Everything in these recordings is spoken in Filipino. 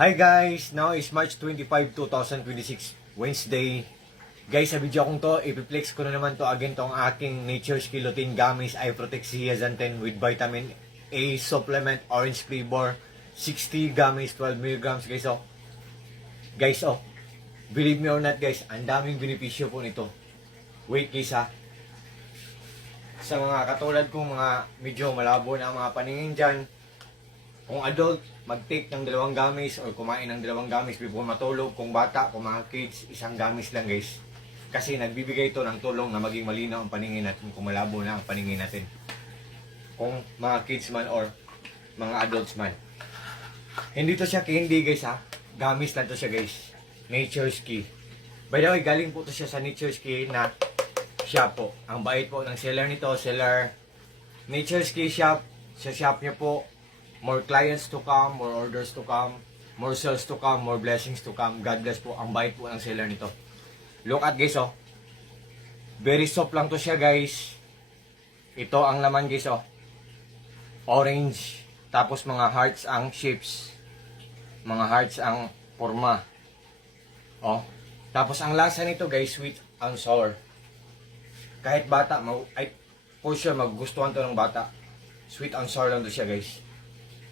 Hi guys! Now is March 25, 2026, Wednesday. Guys, sa video kong to, ipiplex ko na naman to again tong aking Nature's Kilotin Gummies Eye Protect Zeaxanthin with Vitamin A Supplement Orange Flavor 60 gummies, 12 milligrams guys. Guys, believe me or not guys, ang daming benepisyo po nito. Wait guys sa mga katulad kong mga medyo malabo na mga paningin dyan, kung adult, mag-take ng 2 gummies or kumain ng 2 gummies before matulog. Kung bata, kung mga kids, 1 gummies lang guys. Kasi nagbibigay ito ng tulong na maging malinaw ang paningin natin kung malabo na ang paningin natin. Kung mga kids man or mga adults man. Hindi to siya candy guys Gummies lang to siya guys. Nature's Key. By the way, galing po to siya sa Nature's Key na shop po. Ang bait po ng seller nito, seller Nature's Key shop. Sa shop niya po, more clients to come, more orders to come, more sales to come, more blessings to come. God bless po. Ang bait po ng seller nito. Look at guys very soft lang to siya guys. Ito ang laman guys orange. Tapos mga hearts ang shapes. Mga hearts ang forma. Tapos ang lasa nito guys, sweet and sour. Kahit bata, for sure magugustuhan to ng bata. Sweet and sour lang to siya guys.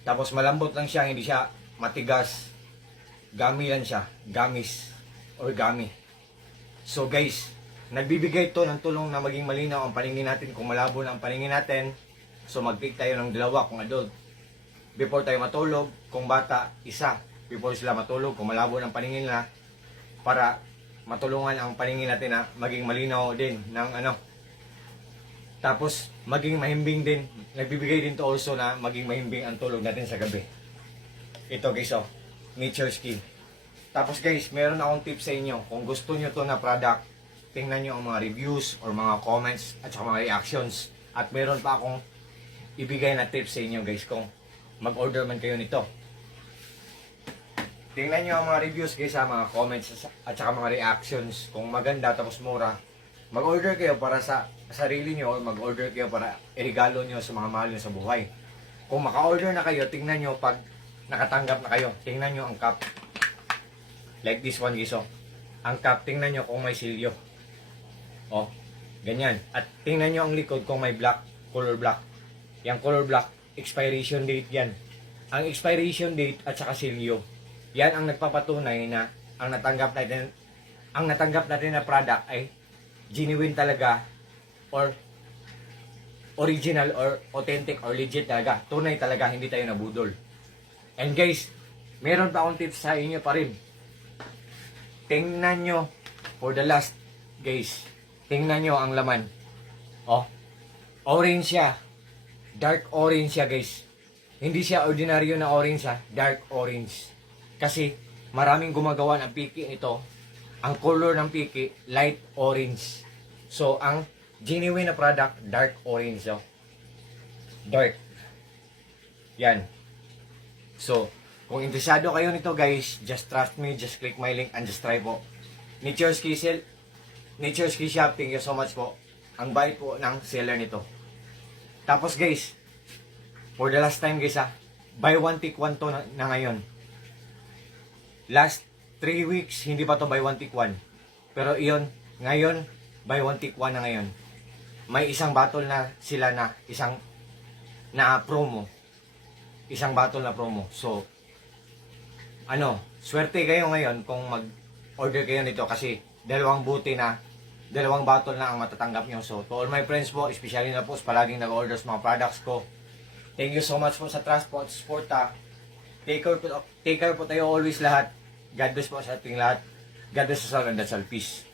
Tapos malambot lang siya, hindi siya matigas. Gummy lang siya. Gummies or gummy. So guys, nagbibigay to ng tulong na maging malinaw ang paningin natin kung malabo na ang paningin natin. So mag-take tayo ng 2 kung adult. Before tayo matulog, kung bata, 1. Before sila matulog, kung malabo ng paningin nila. Para matulungan ang paningin natin na maging malinaw din ng Tapos, maging mahimbing din. Nagbibigay din to also na maging mahimbing ang tulog natin sa gabi. Ito guys Nature's Key. Tapos guys, meron akong tips sa inyo. Kung gusto nyo to na product, tingnan nyo ang mga reviews or mga comments at saka mga reactions. At meron pa akong ibigay na tips sa inyo guys kung mag-order man kayo nito. Tingnan nyo ang mga reviews guys mga comments at saka mga reactions. Kung maganda tapos mura, mag-order kayo para sa sarili nyo or mag-order kayo para irigalo nyo sa mga mahal nyo sa buhay. Kung maka-order na kayo, tingnan nyo pag nakatanggap na kayo. Tingnan nyo ang cup. Like this one guys Ang cup, tingnan nyo kung may silyo. Ganyan. At tingnan nyo ang likod kung may black, color black. Yung color black, expiration date yan. Ang expiration date at saka silyo, yan ang nagpapatunay na ang natanggap natin na product ay genuine talaga or original or authentic or legit talaga. Tunay talaga, hindi tayo nabudol. And guys, meron pa akong tips sa inyo pa rin. Tingnan nyo for the last guys. Tingnan nyo ang laman. Orange siya. Dark orange siya guys. Hindi siya ordinaryo na orange dark orange. Kasi maraming gumagawa ng piki ito. Ang color ng piki, light orange. So, ang genuine na product, dark orange. Dark. Yan. So, kung interesado kayo nito guys, just trust me, just click my link and just try po. Nature's Key Shop, thank you so much po. Ang bait po ng seller nito. Tapos guys, for the last time guys buy one take one to na ngayon. Last 3 weeks, hindi pa to buy one take one. Pero iyon, ngayon, buy one take one na ngayon. May isang bottle na sila na isang na promo. Isang bottle na promo. So, swerte kayo ngayon kung mag-order kayo nito kasi 2 bottle na ang matatanggap nyo. So, to all my friends po, especially na po palaging nag-order sa mga products ko. Thank you so much po sa trust po at support Take care po tayo always lahat. God bless po sa ating lahat. God bless us all and that's all. Peace.